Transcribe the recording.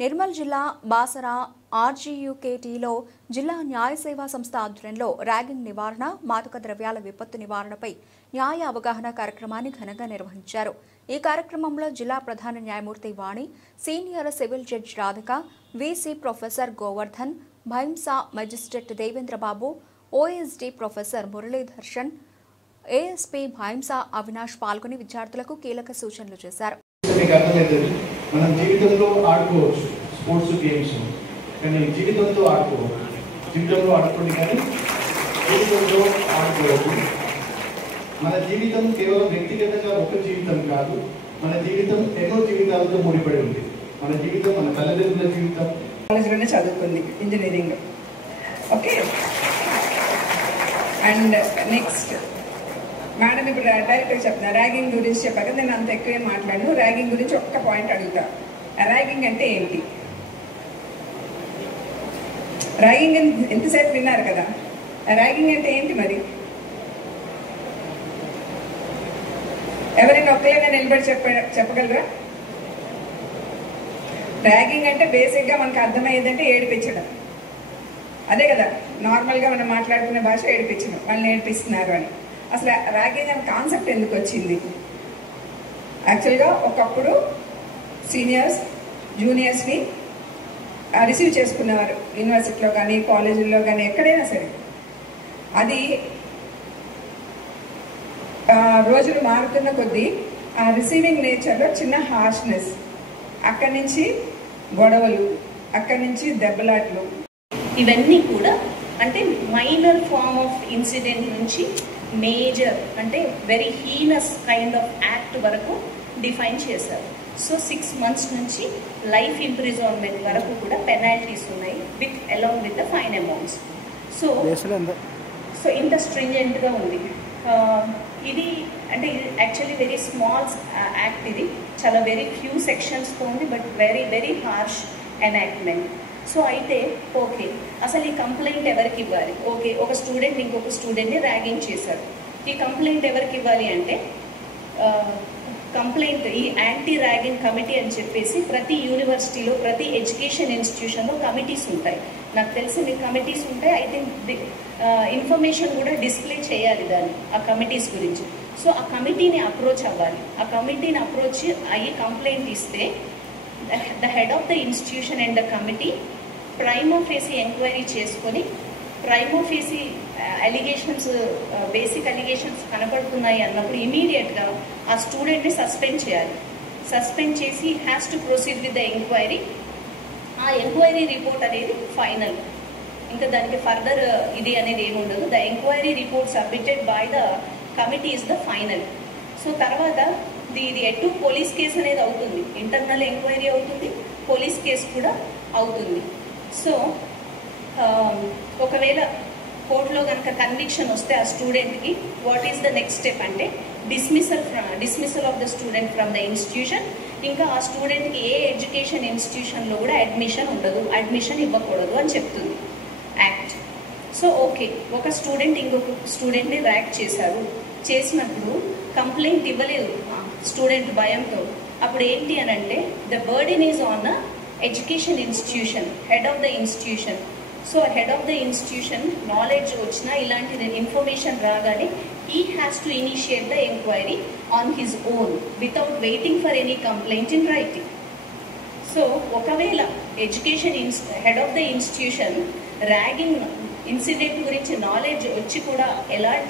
నిర్మల్ జిల్లా బాసర ఆర్జీయూకేటీలో జిల్లా న్యాయ సేవా సంస్థ ఆధ్వర్యంలో ర్యాగింగ్ నివారణ, మాదక ద్రవ్యాల విపత్తు నివారణపై న్యాయ అవగాహన కార్యక్రమాన్ని ఘనంగా నిర్వహించారు. ఈ కార్యక్రమంలో జిల్లా ప్రధాన న్యాయమూర్తి Vani, senior civil judge Radhika, VC professor Govardhan, Bhainsa magistrate Devendrababu, OSD professor Muralidharshan, ASP Bhainsa Avinash పాల్గొని విద్యార్థులకు కీలక సూచనలు చేశారు. మనం జీవితంలో ఆడుకోవచ్చు స్పోర్ట్స్ గేమ్స్, కానీ జీవితంతో ఆడుకోవచ్చు. జీవితంలో ఆడుకోండి కానీ జీవితంలో ఆడుకోవచ్చు. మన జీవితం కేవలం వ్యక్తిగతంగా ఒక జీవితం కాదు, మన జీవితం ఎన్నో జీవితాలతో ముడిపడి ఉంది. మన జీవితం మన తల్లిదండ్రుల జీవితం. కాలేజ్లోనే చదువుకుంది engineering. Okay, and next madam ఇప్పుడు డైరెక్ట్గా చెప్తున్నా. ర్యాగింగ్ గురించి చెప్పాక నేను అంత ఎక్కువ మాట్లాడను. ర్యాగింగ్ గురించి ఒక్క పాయింట్ అడుగుతా. ర్యాగింగ్ అంటే ఏంటి? ర్యాగింగ్ ఎంతసేపు విన్నారు కదా. ర్యాగింగ్ అంటే ఏంటి మరి? ఎవరైనా ఒక్కలేగా నిలబడి చెప్పగలరా? ర్యాగింగ్ అంటే బేసిక్గా మనకు అర్థమయ్యేదంటే ఏడిపించడం. అదే కదా, నార్మల్గా మనం మాట్లాడుకునే భాష ఏడిపించడం, వాళ్ళని ఏడిపిస్తున్నారు అని. అసలు ర్యాగింగ్ అనే కాన్సెప్ట్ ఎందుకు వచ్చింది? యాక్చువల్గా ఒకప్పుడు సీనియర్స్ జూనియర్స్ని రిసీవ్ చేసుకునేవారు యూనివర్సిటీలో కానీ కాలేజీల్లో కానీ ఎక్కడైనా సరే. అది రోజులు మారుతున్న కొద్దీ ఆ రిసీవింగ్ నేచర్లో చిన్న హార్ష్నెస్, అక్కడి నుంచి గొడవలు, అక్కడి నుంచి దెబ్బలాట్లు, ఇవన్నీ కూడా అంటే మైనర్ ఫార్మ్ ఆఫ్ ఇన్సిడెంట్ నుంచి మేజర్ అంటే very heinous kind of act వరకు డిఫైన్ చేశారు. సో 6 months నుంచి లైఫ్ ఇంప్రిజన్మెంట్ వరకు కూడా పెనాల్టీస్ ఉన్నాయి with along with the fine amounts. So ఇంత స్ట్రింజెంట్గా ఉంది ఇది. అంటే యాక్చువల్లీ వెరీ స్మాల్ యాక్ట్, ఇది చాలా వెరీ ఫ్యూ సెక్షన్స్తో ఉంది, but very very harsh enactment. So అయితే ఓకే, అసలు ఈ కంప్లైంట్ ఎవరికి ఇవ్వాలి? ఓకే, ఒక స్టూడెంట్ ఇంకొక స్టూడెంట్ని ర్యాగింగ్ చేశారు. ఈ కంప్లైంట్ ఎవరికి ఇవ్వాలి అంటే కంప్లైంట్ ఈ యాంటీ ర్యాగింగ్ కమిటీ అని చెప్పేసి ప్రతి యూనివర్సిటీలో ప్రతి ఎడ్యుకేషన్ ఇన్స్టిట్యూషన్లో కమిటీస్ ఉంటాయి. నాకు తెలిసి మీకు కమిటీస్ ఉంటాయి. ఐ థింక్ ఇన్ఫర్మేషన్ కూడా డిస్ప్లే చేయాలి దాన్ని, ఆ కమిటీస్ గురించి. సో ఆ కమిటీని అప్రోచ్ అవ్వాలి. ఆ కమిటీని అప్రోచ్ అయ్యి కంప్లైంట్ ఇస్తే the head of the institution and the committee prima facie enquiry చేసుకొని prima facie allegations, basic allegations కనపడుతున్నాయి అన్నప్పుడు ఇమీడియట్గా ఆ స్టూడెంట్ని సస్పెండ్ చేయాలి. సస్పెండ్ చేసి has to proceed with the enquiry. ఆ ఎంక్వైరీ రిపోర్ట్ అనేది ఫైనల్, ఇంకా దానికి ఫర్దర్ ఇది అనేది ఏమి ఉండదు. The enquiry report submitted by the committee is the final. So తర్వాత ఇది ఎటు పోలీస్ కేసు అనేది అవుతుంది, ఇంటర్నల్ ఎంక్వైరీ అవుతుంది, పోలీస్ కేసు కూడా అవుతుంది. సో ఒకవేళ కోర్టులో కనుక కన్విక్షన్ వస్తే ఆ స్టూడెంట్కి what is the next step అంటే dismissal of the student from the institution. ఇంకా ఆ స్టూడెంట్కి ఏ ఎడ్యుకేషన్ ఇన్స్టిట్యూషన్లో కూడా అడ్మిషన్ ఉండదు, అడ్మిషన్ ఇవ్వకూడదు అని చెప్తుంది యాక్ట్. సో ఓకే, ఒక స్టూడెంట్ ఇంకొక స్టూడెంట్ని ర్యాక్ చేశారు. చేసినప్పుడు కంప్లైంట్ ఇవ్వలేదు స్టూడెంట్ భయంతో. అప్పుడు ఏంటి అని అంటే the burden is on the education institution, head of the institution. So head of the institution knowledge వచ్చినా ఇలాంటి ఇన్ఫర్మేషన్ రాగానే he has to initiate the enquiry on his own without waiting for any complaint in writing. So ఒకవేళ education head of the institution ragging incident గురించి knowledge వచ్చి కూడా ఎలాంటి